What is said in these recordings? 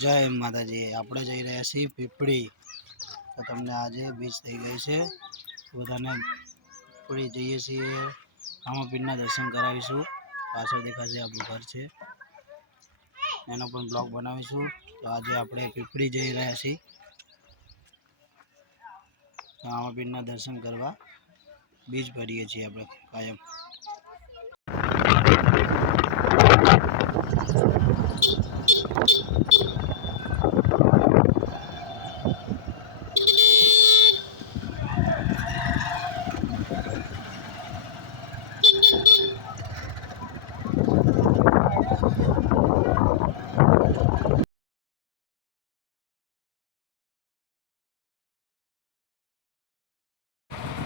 જય માતાજી. આપણે જઈ રહ્યા છીએ પીપળી. તો તમને આજે બીચ થઈ ગઈ છે. બધાને પીપળી જઈએ છીએ. રામાપીરના દર્શન કરાવીશું. પાછળ દેખાશે આપણું ઘર છે. એનો પણ બ્લોગ બનાવીશું. તો આજે આપણે પીપળી જઈ રહ્યા છીએ. રામાપીરના દર્શન કરવા. બીજ ભરીએ છીએ આપણે, કાયમ.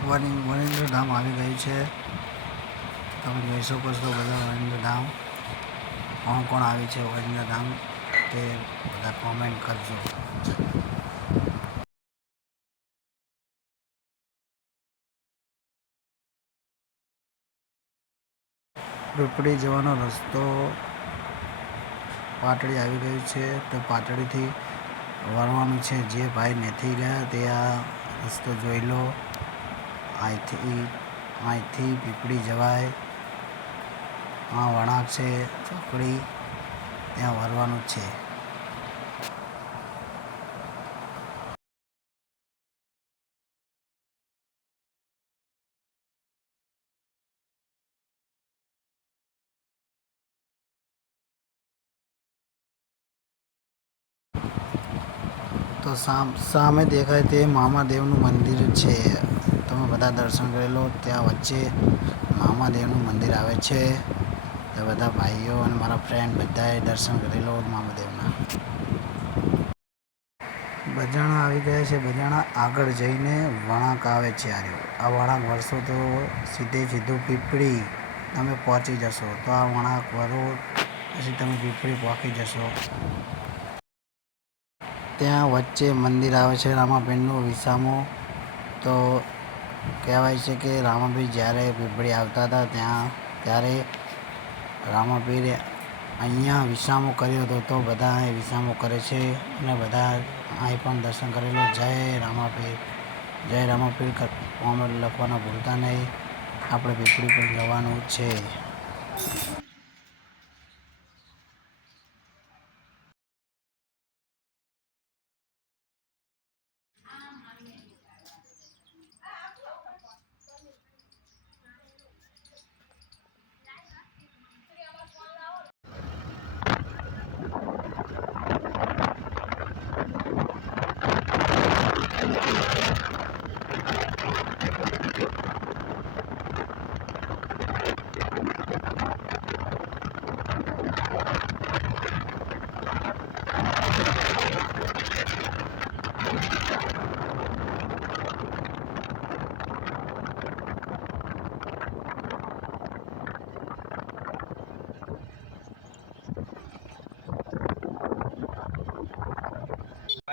વરિન્દ્ર ધામ આવી ગયું છે. તમે જોઈ શકો છો બધા વરિન્દ્ર ધામ કોણ કોણ આવી છે વરિન્દ્ર ધામ તે બધા કોમેન્ટ કરજો. પીપળી જવાનો રસ્તો પાટડી આવી ગયું છે તો પાટડીથી વળવાનું છે. જે ભાઈ નથી ગયા તે આ રસ્તો જોઈ લો. અહીંથી અહીંથી પીપળી જવાય. આ વળાંક છે ચોકડી. ત્યાં વરવાનું છે. તો સામ દેખાય તે મામાદેવનું મંદિર છે. તમે બધા દર્શન કરી લો. ત્યાં વચ્ચે મામાદેવનું મંદિર આવે છે. તે બધા ભાઈઓ અને મારા ફ્રેન્ડ બધાએ દર્શન કરી લો મહાદેવના. બજાણા આવી ગયા છે, બજાણા આગળ જઈને વળાંક આવે છે આ આ વળાંક વળશો તો સીધે સીધું પીપળી તમે પહોંચી જશો. તો આ વળાંક વળો, પછી તમે પીપળી પહોંચી જશો. ત્યાં વચ્ચે મંદિર આવે છે રામાપીરનું વિસામો. તો કહેવાય છે કે રામાભાઈ જ્યારે પીપળી આવતા હતા ત્યાં, ત્યારે રામાપીરે અહીંયા વિસામો કર્યો હતો, તો બધા અહીં વિસામો કરે છે અને બધા અહીં પણ દર્શન કરેલો. જય રામાપીર જય રામાપીર કોમેન્ટ લખવાના ભૂલતા નહીં. આપણે પીપળી પણ જવાનું છે.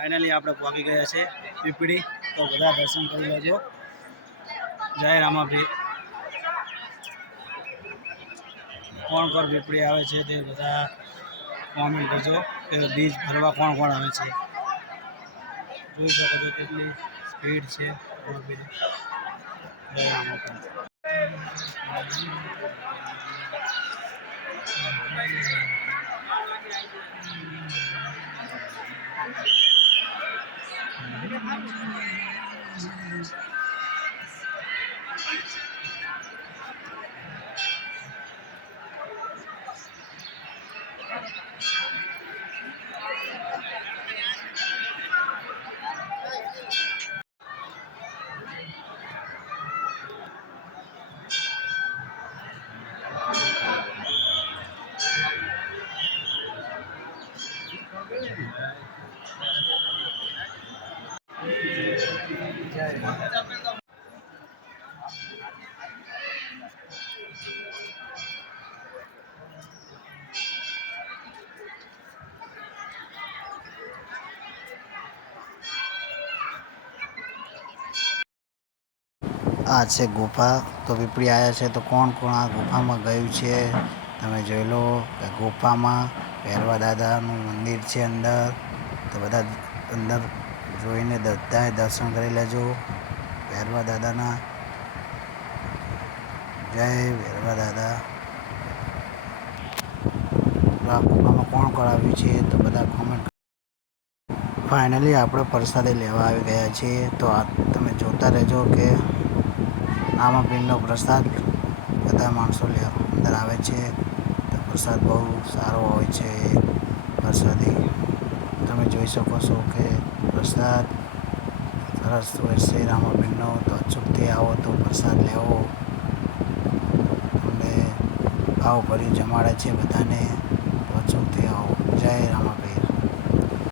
ફાઇનલી આપણે પહોંચી ગયા છે પીપળી. તો બધા દર્શન કરી લેજો. જય રામાપીર. કોણ કોણ પીપળી આવે છે તે બધા કોમેન્ટ કરજો. કે બીજ ભરવા કોણ કોણ આવે છે. જોઈ શકો છો કેટલી સ્પીડ છે રામાપીરની. જય રામાપીર આ છે ગુફા. તો પીપળી આવ્યા છે. તો કોણ કોણ આ ગુફામાં ગયું છે? તમે જોઈ લો કે ગુફામાં ભેરવા દાદાનું મંદિર છે અંદર. તો બધા અંદર જોઈને બધાએ દર્શન કરી લેજો. ભેરવા દાદાના. જય ભેરવા દાદા. તો કોણ કરાવ્યું છે તો બધા કોમેન્ટ ફાઇનલી આપણે પ્રસાદી લેવા આવી ગયા છીએ. તો આ તમે જોતા રહેજો કે આમાં પીણનો પ્રસાદ બધા માણસો અંદર આવે છે. તો પ્રસાદ બહુ સારો હોય છે પ્રસાદી. તમે જોઈ શકો છો કે પ્રસાદ, સરસ હોય છે રામાપીરનો તો અચૂકથી આવો તો પ્રસાદ લેવો. તમને ભાવ ભરી જમાડે છે બધાને, તો અચૂકથી આવો. જય રામાપીર